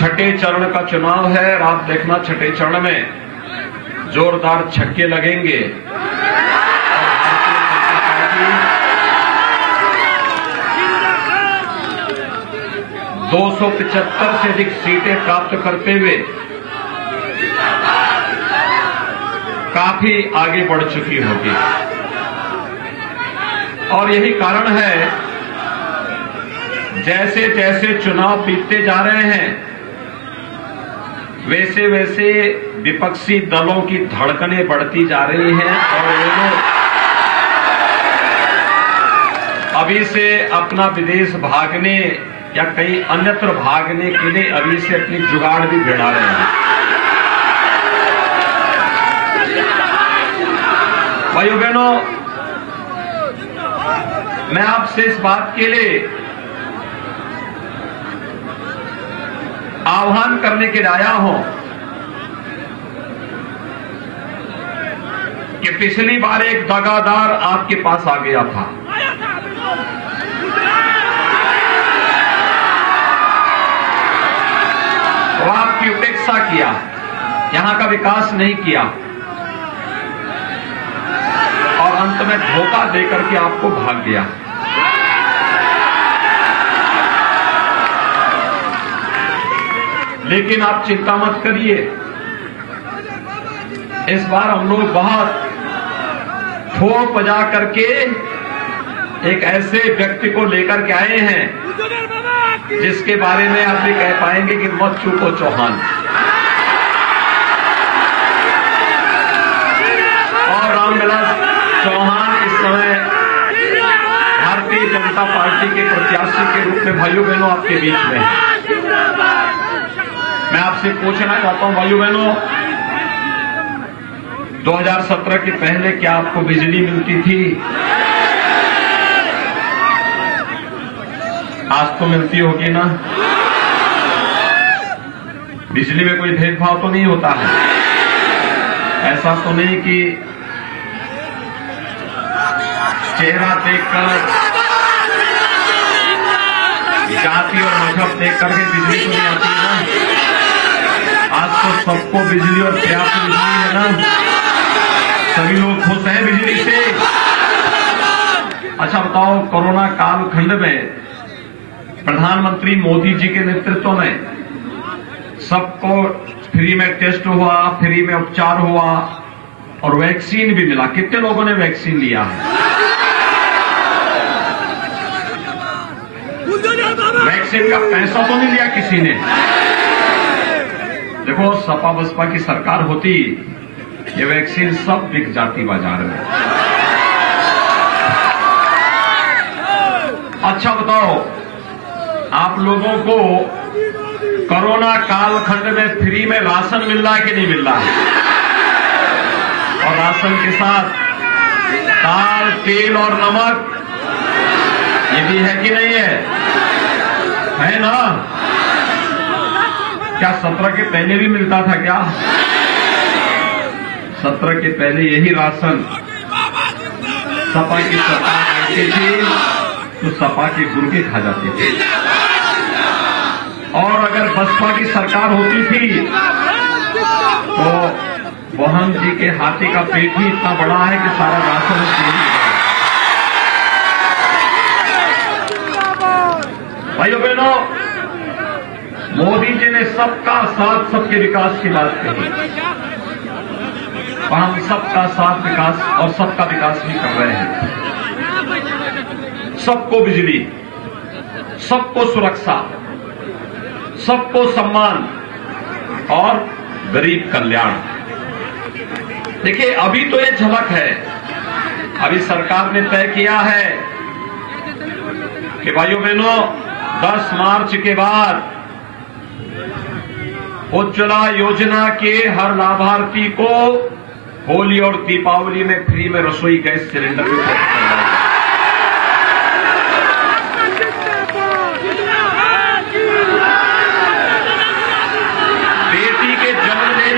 छठे चरण का चुनाव है और आप देखना छठे चरण में जोरदार छक्के लगेंगे। 275 से अधिक सीटें प्राप्त करते हुए काफी आगे बढ़ चुकी होगी और यही कारण है जैसे जैसे चुनाव बीतते जा रहे हैं वैसे वैसे विपक्षी दलों की धड़कनें बढ़ती जा रही हैं और ये लोग अभी से अपना विदेश भागने या कहीं अन्यत्र भागने के लिए अभी से अपनी जुगाड़ भी भिड़ा रहे हैं। भाइयों बहनों, मैं आपसे इस बात के लिए आह्वान करने के लिए आया हूं कि पिछली बार एक दगादार आपके पास आ गया था, वो आपकी उपेक्षा किया, यहां का विकास नहीं किया और अंत में धोखा देकर के आपको भाग गया। लेकिन आप चिंता मत करिए, इस बार हम लोग बहुत ठोक बजा करके एक ऐसे व्यक्ति को लेकर के आए हैं जिसके बारे में आप भी कह पाएंगे कि मत चूको चौहान। और रामविलास चौहान इस समय भारतीय जनता पार्टी के प्रत्याशी के रूप में भाइयों बहनों आपके बीच में है। मैं आपसे पूछना चाहता हूं भाइयों बहनों, 2017 के पहले क्या आपको बिजली मिलती थी? आज तो मिलती होगी ना। बिजली में कोई भेदभाव तो नहीं होता है, ऐसा तो नहीं कि चेहरा देखकर, जाति और मजहब देख करके बिजली तो नहीं आती ना। आज तो सबको बिजली और पर्याप्त बिजली है ना, सभी लोग खुश हैं बिजली से। अच्छा बताओ, कोरोना काल खंड में प्रधानमंत्री मोदी जी के नेतृत्व में सबको फ्री में टेस्ट हुआ, फ्री में उपचार हुआ और वैक्सीन भी मिला। कितने लोगों ने वैक्सीन लिया है? वैक्सीन का पैसा तो नहीं लिया किसी ने। देखो, सपा बसपा की सरकार होती ये वैक्सीन सब बिक जाती बाजार में। अच्छा बताओ, आप लोगों को कोरोना कालखंड में फ्री में राशन मिल रहा है कि नहीं मिल रहा है? और राशन के साथ दाल, तेल और नमक ये भी है कि नहीं है? है ना? क्या 17 के पहले भी मिलता था क्या? 17 के पहले यही राशन सपा की सरकार करती थी तो सपा के गुर्गे खा जाते थे। और अगर बसपा की सरकार होती थी तो मोहन जी के हाथी का पेट ही इतना बड़ा है कि सारा राशन भाइयों बहनों, मोदी जी ने सबका साथ सबके विकास की बात कही और हम सबका साथ विकास और सबका विकास भी कर रहे हैं। सबको बिजली, सबको सुरक्षा, सबको सम्मान और गरीब कल्याण। देखिए, अभी तो ये झलक है। अभी सरकार ने तय किया है कि भाइयों बहनों 10 मार्च के बाद उज्ज्वला योजना के हर लाभार्थी को होली और दीपावली में फ्री में रसोई गैस सिलेंडर भी उपलब्ध करवाएंगे। बेटी के जन्म देने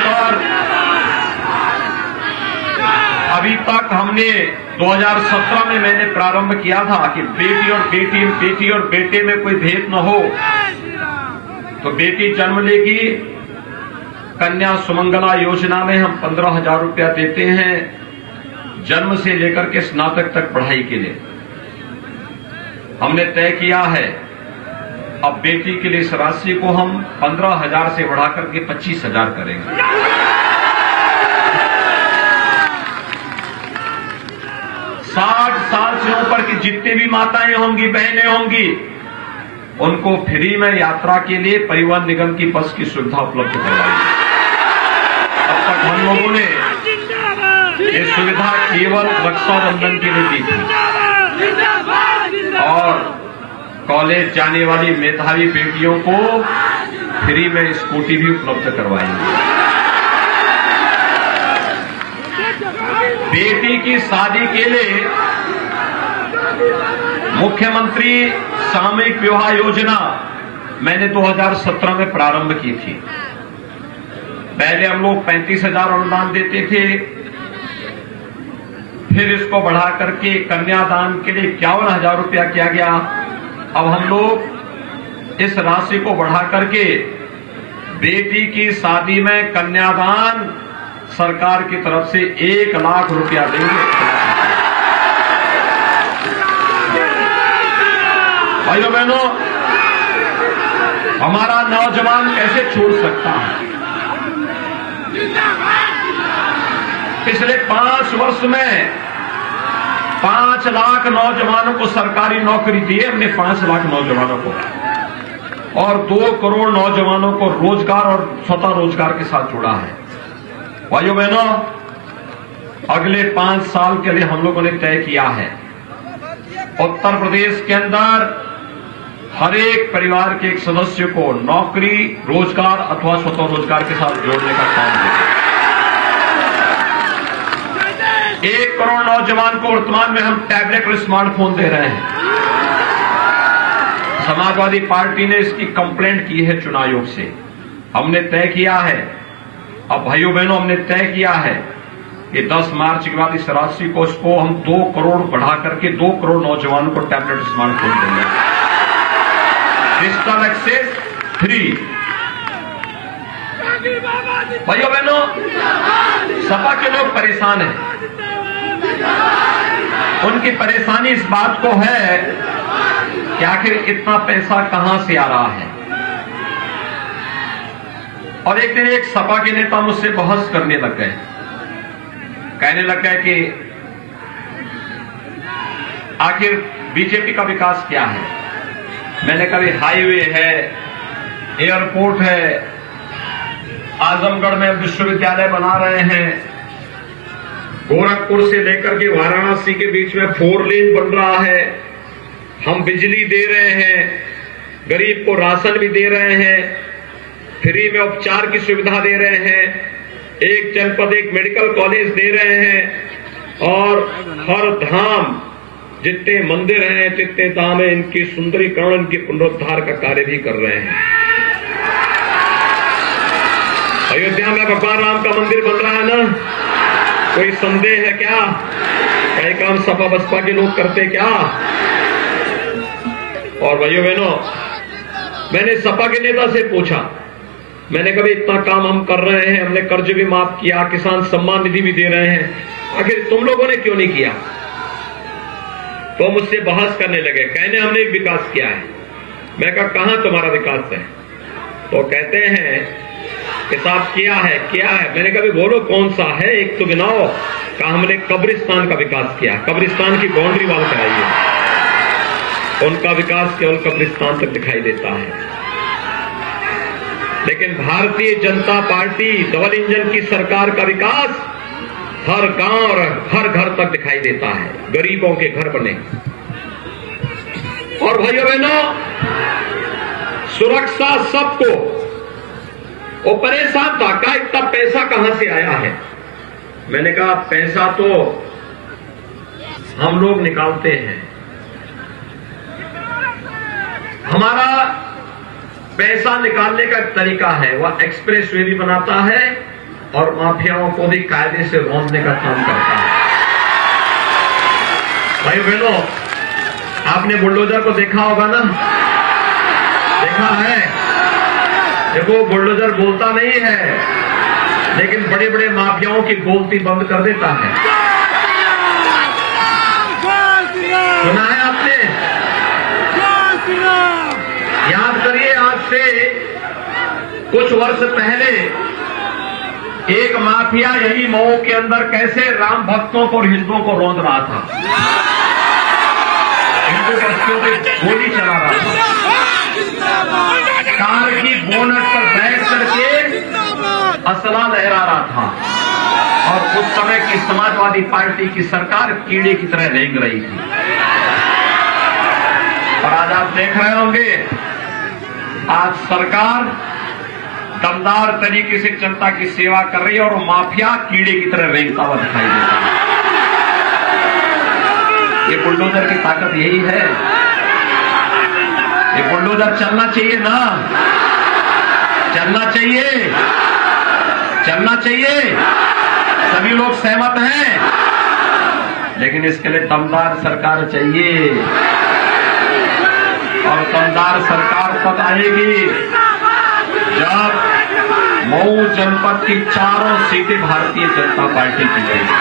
पर अभी तक हमने 2017 में मैंने प्रारंभ किया था कि बेटी और बेटे में कोई भेद न हो, तो बेटी जन्म लेगी, कन्या सुमंगला योजना में हम 15,000 रुपया देते हैं जन्म से लेकर के स्नातक तक पढ़ाई के लिए। हमने तय किया है अब बेटी के लिए इस राशि को हम 15,000 से बढ़ाकर के 25,000 करेंगे। साठ साल से ऊपर की जितनी भी माताएं होंगी, बहनें होंगी, उनको फ्री में यात्रा के लिए परिवहन निगम की बस की सुविधा उपलब्ध करवाई। अब तक हम लोगों ने ये सुविधा केवल रक्षाबंधन के लिए दी थी और कॉलेज जाने वाली मेधावी बेटियों को फ्री में स्कूटी भी उपलब्ध करवाएंगे। बेटी की शादी के लिए मुख्यमंत्री सामूहिक विवाह योजना मैंने 2017 में प्रारंभ की थी। पहले हम लोग 35,000 अनुदान देते थे, फिर इसको बढ़ा करके कन्यादान के लिए 51,000 रुपया किया गया। अब हम लोग इस राशि को बढ़ा करके बेटी की शादी में कन्यादान सरकार की तरफ से 1 लाख रुपया देंगे। भाइयों बहनों, हमारा नौजवान कैसे छोड़ सकता है? पिछले 5 वर्ष में 5 लाख नौजवानों को सरकारी नौकरी दी है हमने, 5 लाख नौजवानों को, और 2 करोड़ नौजवानों को रोजगार और स्वतः रोजगार के साथ जुड़ा है। भाइयों बहनों, अगले 5 साल के लिए हम लोगों ने तय किया है उत्तर प्रदेश के अंदर हर एक परिवार के एक सदस्य को नौकरी, रोजगार अथवा स्वतः रोजगार के साथ जोड़ने का काम करें। 1 करोड़ नौजवान को वर्तमान में हम टैबलेट और स्मार्टफोन दे रहे हैं। समाजवादी पार्टी ने इसकी कंप्लेंट की है चुनाव आयोग से। हमने तय किया है, अब भाइयों बहनों, हमने तय किया है कि 10 मार्च के बाद इस राशि को इसको हम 2 करोड़ बढ़ा करके 2 करोड़ नौजवानों को टैबलेट स्मार्टफोन देंगे। Digital access free. भाइयों बहनों, सपा के लोग परेशान हैं। उनकी परेशानी इस बात को है कि आखिर इतना पैसा कहां से आ रहा है। और एक दिन एक सपा के नेता मुझसे बहस करने लग गए, कहने लग गए कि आखिर बीजेपी का विकास क्या है। मैंने कभी हाईवे है, एयरपोर्ट है, आजमगढ़ में विश्वविद्यालय बना रहे हैं, गोरखपुर से लेकर के वाराणसी के बीच में 4 लेन बन रहा है, हम बिजली दे रहे हैं, गरीब को राशन भी दे रहे हैं, फ्री में उपचार की सुविधा दे रहे हैं, एक जनपद एक मेडिकल कॉलेज दे रहे हैं, और हर धाम जितने मंदिर हैं, जितने धाम है, इनकी सुंदरीकरण, इनकी पुनरुद्धार का कार्य भी कर रहे हैं। अयोध्या में भगवान राम का मंदिर बन रहा है ना, कोई संदेह है क्या? कई काम सपा बसपा के लोग करते क्या? और भाइयों बहनों, मैंने सपा के नेता से पूछा, मैंने कभी इतना काम हम कर रहे हैं, हमने कर्ज भी माफ किया, किसान सम्मान निधि भी दे रहे हैं, आखिर तुम लोगों ने क्यों नहीं किया? तो मुझसे बहस करने लगे, कहने हमने विकास किया है। मैं कहा कहां तुम्हारा विकास है? तो कहते हैं कि साहब किया है, क्या है? मैंने कहा बोलो कौन सा है, एक तो गिनाओ। कहा हमने कब्रिस्तान का विकास किया, कब्रिस्तान की बाउंड्री वाल कराई है। उनका विकास केवल कब्रिस्तान तक दिखाई देता है, लेकिन Bharatiya Janata party double engine की सरकार का विकास हर गांव और हर घर तक दिखाई देता है, गरीबों के घर बने। और भाइयों बहनों, सुरक्षा सबको, वो परेशान था, कहा इतना पैसा कहां से आया है? मैंने कहा पैसा तो हम लोग निकालते हैं, हमारा पैसा निकालने का तरीका है, वह एक्सप्रेस वे भी बनाता है और माफियाओं को भी कायदे से रोकने का काम करता है। भाई बहनों, आपने बुलडोजर को देखा होगा ना? देखा है? देखो, बुलडोजर बोलता नहीं है, लेकिन बड़े बड़े माफियाओं की बोलती बंद कर देता है। सुना है आपने? याद करिए, आज से कुछ वर्ष पहले एक माफिया यही मऊ के अंदर कैसे राम भक्तों को और हिंदुओं को रौंद रहा था, हिंदू बच्चों पे गोली चला रहा था, कार की बोनट पर बैठ करके असला लहरा रहा था, और उस समय की समाजवादी पार्टी की सरकार कीड़े की तरह रेंग रही थी। और आज आप देख रहे होंगे, आज सरकार दमदार तरीके से जनता की सेवा कर रही है और माफिया कीड़े की तरह रेंगता हुआ दिखाई देता है। ये बुलडोजर की ताकत यही है। ये बुलडोजर चलना चाहिए ना? चलना चाहिए, चलना चाहिए। सभी लोग सहमत हैं, लेकिन इसके लिए दमदार सरकार चाहिए, और दमदार सरकार तब आएगी जब मऊ जनपद की चारों सीटें भारतीय जनता पार्टी की जाएगी।